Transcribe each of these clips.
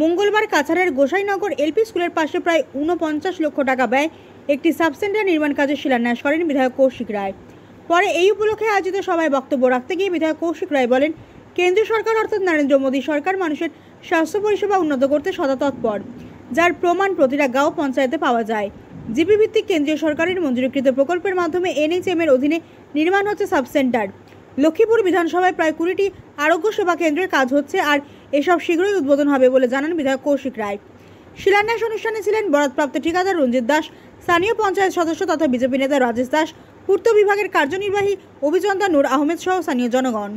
মঙ্গলবার কাছাড়ের গোসাইনগর এলপি স্কুলের পাশে প্রায় ৪৯ লক্ষ টাকা ব্যয় একটি সাবসেন্টার নির্মাণ কাজের শিলান্যাস করেন বিধায়ক কৌশিক রায়। পরে এই উপলক্ষে আয়োজিত সভায় বক্তব্য রাখতে গিয়ে বিধায়ক কৌশিক রায় বলেন, কেন্দ্রীয় সরকার অর্থাৎ নরেন্দ্র মোদী সরকার মানুষের স্বাস্থ্য পরিষেবা উন্নত করতে সদা তৎপর, যার প্রমাণ প্রতিটা গাঁও পঞ্চায়েতে পাওয়া যায়। জিপি ভিত্তিক কেন্দ্রীয় সরকারের মঞ্জুরিকৃত প্রকল্পের মাধ্যমে NHM এর অধীনে নির্মাণ হচ্ছে সাবসেন্টার। লক্ষ্মীপুর বিধানসভায় প্রায় 20টি আরোগ্য সেবা কেন্দ্রের কাজ হচ্ছে আর এসব শীঘ্রই উদ্বোধন হবে বলে জানান বিধায়ক কৌশিক রায়। শিলান্যাস অনুষ্ঠানে ছিলেন বরাদপ্রাপ্ত ঠিকাদার রঞ্জিত দাস, স্থানীয় পঞ্চায়েত সদস্য তথা বিজেপি নেতা রাজেশ দাস, পূর্ত বিভাগের কার্যনির্বাহী অভিযন্তা নূর আহমেদ সহ স্থানীয় জনগণ।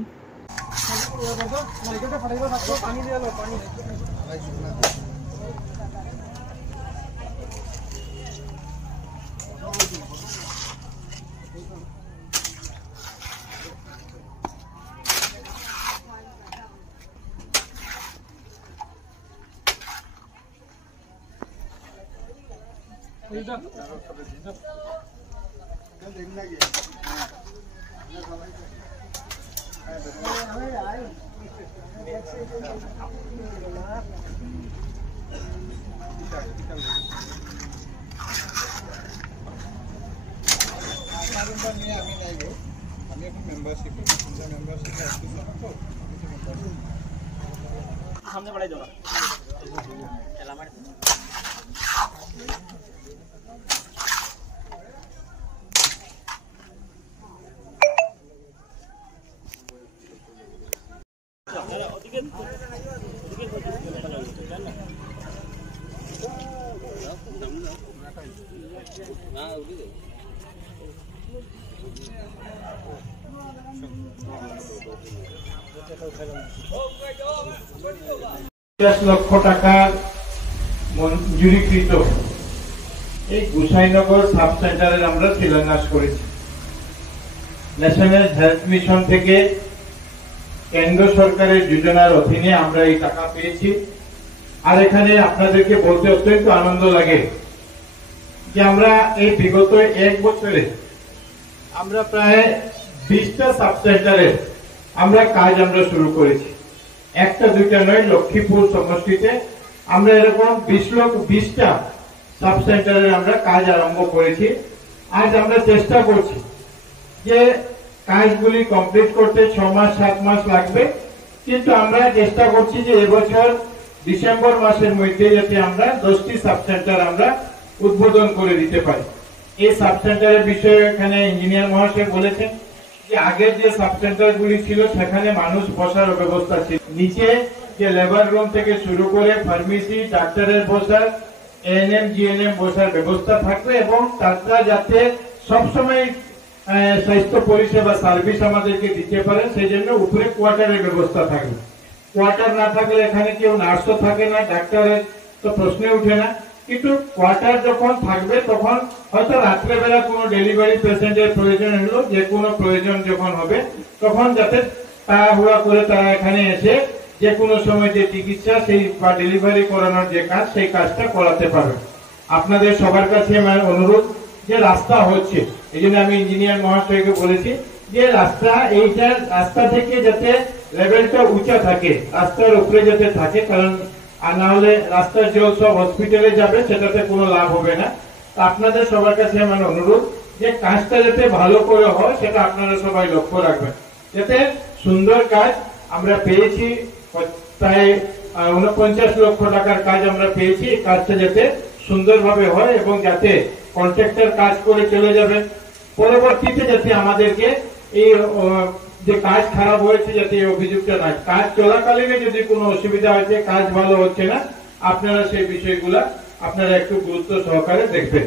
सामने बढ़ाई दो ना লক্ষ টাকার মঞ্জুরিকৃত এই গোসাইনগর সাব সেন্টারের আমরা শিলান্যাস করেছি। ন্যাশনাল হেলথ মিশন থেকে কেন্দ্র সরকারের যোজনার অধীনে আমরা এই টাকা পেয়েছি। আর এখানে আপনাদেরকে বলতে অত্যন্ত আনন্দ লাগে যে আমরা এই বিগত 1 বছরে আমরা প্রায় 20টা সাব সেন্টারের আমরা কাজ আমরা শুরু করেছি। একটা দুইটা নয়, লক্ষ্মীপুর সমষ্টিতে আমরা এরকম 20টা সাব সেন্টারের আমরা কাজ আরম্ভ করেছি। আজ আমরা চেষ্টা করছি যে কাজগুলি কমপ্লিট করতে 6 মাস 7 মাস লাগবে, কিন্তু আমরা চেষ্টা করছি যে এবছর ডিসেম্বর মাসের মধ্যে যাতে আমরা 10টি সাব সেন্টার আমরা উদ্বোধন করে দিতে পারি। এই সাব সেন্টারের বিষয়ে এখানে ইঞ্জিনিয়ার মহাশয় বলেছেন যে আগের যে সাব সেন্টার গুলি ছিল সেখানে মানুষ বসার ব্যবস্থা ছিল, নিচে যে লেবার রুম থেকে শুরু করে ফার্মেসি, ডাক্তারের বসার, ANM GNM বসার ব্যবস্থা থাকবে এবং তারা যাতে সবসময় স্বাস্থ্য পরিষেবা সার্ভিস আমাদেরকে দিতে পারেন সেই জন্য উপরে কোয়ার্টারের ব্যবস্থা থাকবে। কোয়ার্টার না থাকলে এখানে কেউ নার্সও থাকে না, ডাক্তারের তো প্রশ্নে উঠে না, কিন্তু কোয়ার্টার যখন থাকবে তখন হয়তো রাত্রেবেলা কোনো ডেলিভারি পেশেন্টের প্রয়োজন হলো, যে কোনো প্রয়োজন যখন হবে তখন যাতে তাড়াহুড়া করে তারা এখানে এসে যে কোনো সময় যে চিকিৎসা সেই বা ডেলিভারি করানোর যে কাজ সেই কাজটা করাতে পারবে। আপনাদের সবার কাছে আমার অনুরোধ যে রাস্তা হচ্ছে, এই জন্য আমি ইঞ্জিনিয়ার মহাশয়কে বলেছি যে রাস্তা থেকে যাতে লেভেলটা উঁচা থাকে, রাস্তার উপরে যাতে থাকে, কারণ আর না হলে রাস্তার জল সব হসপিটালে যাবে, সেটাতে কোনো লাভ হবে না। আপনাদের সবার কাছে আমার অনুরোধ যে কাজটা যাতে ভালো করে হয় সেটা আপনারা সবাই লক্ষ্য রাখবেন, যাতে সুন্দর কাজ আমরা পেয়েছি। প্রায় 49 লক্ষ টাকার কাজ আমরা পেয়েছি, কাজটা যাতে সুন্দরভাবে হয় এবং যাতে কন্ট্রাক্টর কাজ করে চলে যাবে, পরবর্তীতে যাতে আমাদেরকে এই যে কাজ খারাপ হয়েছে যাতে এই অভিযোগটা না, কাজ চলাকালীন যদি কোনো অসুবিধা হয়েছে, কাজ ভালো হচ্ছে না, আপনারা সেই বিষয়গুলা আপনারা একটু গুরুত্ব সহকারে দেখবেন।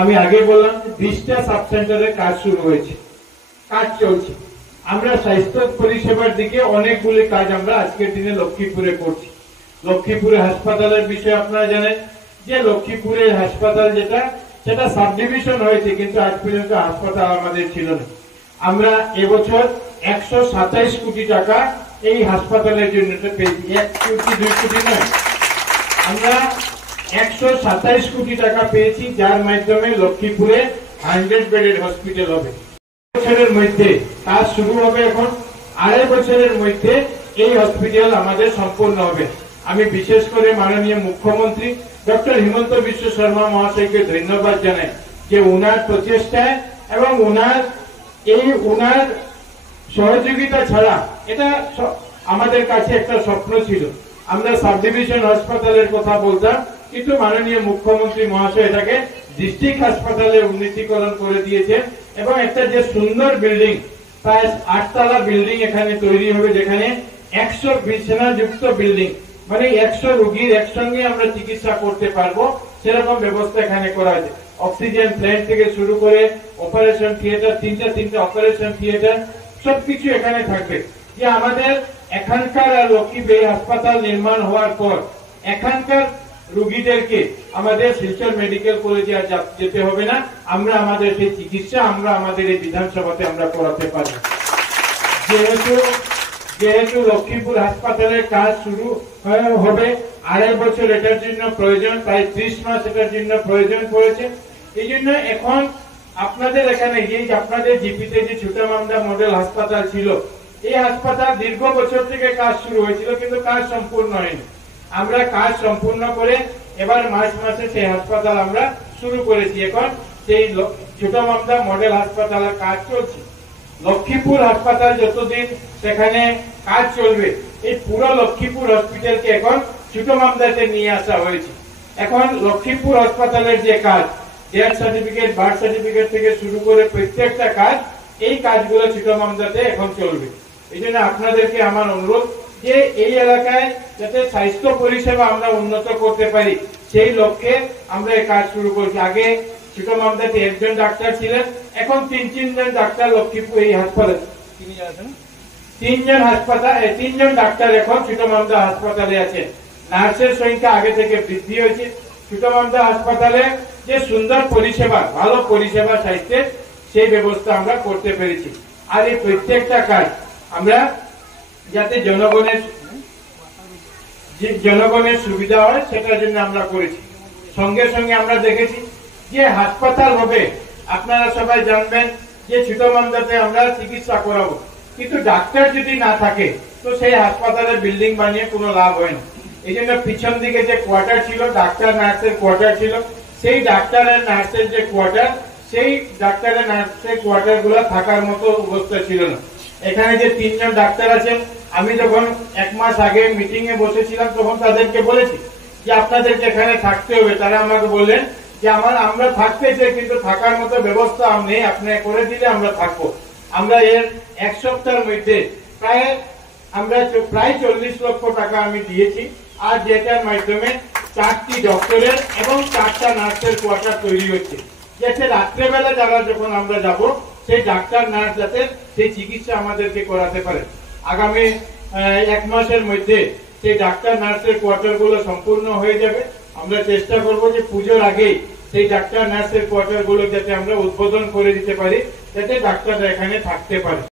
আমি আগে বললাম 20টা সাব সেন্টারের কাজ শুরু হয়েছে, কাজ চলছে। আমরা স্বাস্থ্য পরিষেবার দিকে অনেকগুলি কাজ আমরা আজকের দিনে লক্ষ্মীপুরে করছি। লক্ষ্মীপুরে হাসপাতালের বিষয়ে আপনারা জানেন যে লক্ষ্মীপুরের হাসপাতাল সেটা সাব ডিভিশন হয়েছে, কিন্তু আজ পর্যন্ত হাসপাতাল আমাদের ছিল না। আমরা এবছর 127 কোটি টাকা এই হাসপাতালের জন্য পেয়েছি, 1 কোটি 2 কোটি নয়, আমরা 127 কোটি টাকা পেয়েছি, যার মাধ্যমে লক্ষ্মীপুরে 100 বেডের হসপিটাল হবে। বছরের মধ্যে কাজ শুরু হবে, এখন 2.5 বছরের মধ্যে এই হসপিটাল আমাদের সম্পূর্ণ হবে। আমি বিশেষ করে মাননীয় মুখ্যমন্ত্রী ডক্টর হিমন্ত বিশ্ব শর্মা মহাশয়কে ধন্যবাদ জানাই যে উনার প্রচেষ্টায় এবং উনার সহযোগিতা ছাড়া এটা আমাদের কাছে একটা স্বপ্ন ছিল। আমরা সাব ডিভিশন হাসপাতালের কথা বলতাম, কিন্তু মাননীয় মুখ্যমন্ত্রী মহাশয় এটাকে ডিস্ট্রিক্ট হাসপাতালে উন্নীতিকরণ করে দিয়েছেন এবং একটা যে সুন্দর বিল্ডিং, প্রায় 8 তলা বিল্ডিং এখানে তৈরি হবে, যেখানে 100 বিছানা যুক্ত বিল্ডিং, মানে 100 রোগীর একসঙ্গে আমরা চিকিৎসা করতে পারবো সেরকম ব্যবস্থা এখানে করা হয়েছে। অক্সিজেন প্ল্যান্ট থেকে শুরু করে অপারেশন থিয়েটার, তিনটা অপারেশন থিয়েটার সবকিছু এখানে থাকবে। যে আমাদের এখানকার লক্ষ্মীবে হাসপাতাল নির্মাণ হওয়ার পর এখানকার রোগীদেরকে আমাদের শিলচর মেডিকেল কলেজে আর যেতে হবে না, আমরা আমাদের সেই চিকিৎসা আমরা আমাদের এই বিধানসভাতে আমরা করাতে পারবো। যেহেতু লক্ষ্মীপুর হাসপাতালের কাজ শুরু হবে, 2.5 বছর এটার জন্য প্রয়োজন, প্রায় 30 মাস এটার জন্য প্রয়োজন পড়েছে। এই জন্য এখন আপনাদের এখানে আপনাদের জিপিতে যে ছোটামামদা মডেল হাসপাতাল ছিল, এই হাসপাতাল দীর্ঘ বছর থেকে কাজ শুরু হয়েছিল, কিন্তু কাজ সম্পূর্ণ হয়নি। আমরা কাজ সম্পূর্ণ করে এবার মার্চ মাসে সেই হাসপাতাল আমরা শুরু করেছি। এখন সেই ছোটামামদা মডেল হাসপাতালের কাজ চলছে। লক্ষ্মীপুর হাসপাতাল যতদিন সেখানে কাজ চলবে, এই পুরো লক্ষ্মীপুর হসপিটালকে এখন ছোটামামদাতে নিয়ে আসা হয়েছে। এখন লক্ষ্মীপুর হাসপাতালের যে কাজ, ডেথ সার্টিফিকেট, বার্থ সার্টিফিকেট থেকে শুরু করে প্রত্যেকটা কাজ, এই কাজগুলো ছোটামামদাতে এখন চলবে। এই জন্য আপনাদেরকে আমার অনুরোধ যে এই এলাকায় যাতে স্বাস্থ্য পরিষেবা আমরা উন্নত করতে পারি, সেই লক্ষ্যে আমরা এই কাজ শুরু করছি। আগে ছোটামামদাতে 1 জন ডাক্তার ছিলেন, এখন 3 জন ডাক্তার লক্ষ্মীপুর এই হাসপাতালে, 3 জন ডাক্তার এখন ছোটামামদা হাসপাতালে আছেন। নার্সের সংখ্যা আগে থেকে বৃদ্ধি হয়েছে। ছোটামামদা হাসপাতালে যে সুন্দর পরিষেবা, ভালো পরিষেবা স্বাস্থ্যের, সেই ব্যবস্থা আমরা করতে পেরেছি। আর এই প্রত্যেকটা কাজ আমরা যাতে জনগণের সুবিধা হয় সেটার জন্য আমরা করেছি। সঙ্গে সঙ্গে আমরা দেখেছি যে হাসপাতাল হবে, আপনারা সবাই জানবেন যে ছোটামামদাতে আমরা চিকিৎসা করাবো, কিন্তু ডাক্তার যদি না থাকে তো সেই হাসপাতালে বিল্ডিং বানিয়ে কোনো লাভ হয় না। এই জন্য পিছন দিকে যে কোয়ার্টার ছিল, ডাক্তার নার্সের কোয়ার্টার ছিল, সেই ডাক্তারের নার্সের যে কোয়ার্টার, সেই ডাক্তারের নার্সের কোয়ার্টার গুলো থাকার মতো অবস্থা ছিল না। এখানে যে 3 জন ডাক্তার আছেন, আমি যখন 1 মাস আগে মিটিং এ বসেছিলাম তখন তাদেরকে বলেছি যে আপনাদেরকে এখানে থাকতে হবে। তারা আমাকে বললেন যে আমরা থাকতে চাই, কিন্তু থাকার মতো ব্যবস্থা নেই, আপনি করে দিলে আমরা থাকবো। আমরা এর 1 সপ্তাহের মধ্যে প্রায় 40 লক্ষ টাকা আমি দিয়েছি, আর যেটার মাধ্যমে 4টি ডক্টরের এবং 4টা নার্সের কোয়ার্টার তৈরি হচ্ছে, যাতে রাত্রেবেলা যখন আমরা যাব, সেই ডাক্তার নার্স যাতে সেই চিকিৎসা আমাদেরকে করাতে পারে। আগামী 1 মাসের মধ্যে সেই ডাক্তার নার্সের কোয়ার্টার গুলো সম্পূর্ণ হয়ে যাবে। আমরা চেষ্টা করব যে পুজোর আগেই সেই ডাক্তার নার্সের কোয়ার্টার গুলো যাতে আমরা উদ্বোধন করে দিতে পারি, যাতে ডাক্তাররা এখানে থাকতে পারে।